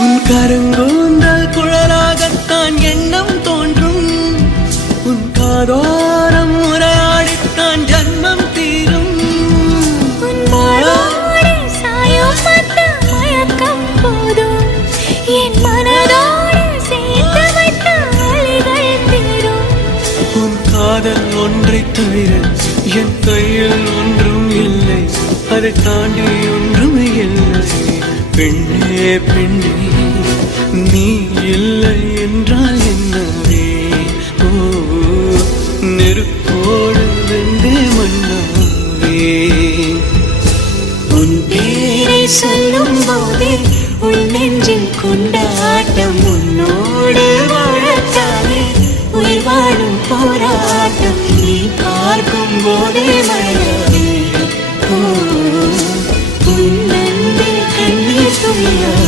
உன் கருங்கூந்தல் குழலாகத்தான் எண்ணம் தோன்றும். உன் காதோரம் உரையாடித்தான் ஜன்மம் தீரும். உன் மாடோடு சாயும் மத்த மயக்கம் போதும். என் மனதோடு சேர்த்து வைத்த வழிகள் தீரும். உன் காதல் ஒன்றை தவிர என் கையில் ஒன்றும் இல்லை. அதை தாண்டி ஒன்றும் இல்லை. பெண்ணே பெண்ணே நீ இல்லை என்றால் என்னவே? ஓ நெருப்போடு வெந்தே மண்ணாவே. உன் பேரை சொல்லும் போதே உன் நெஞ்சில் கொண்ட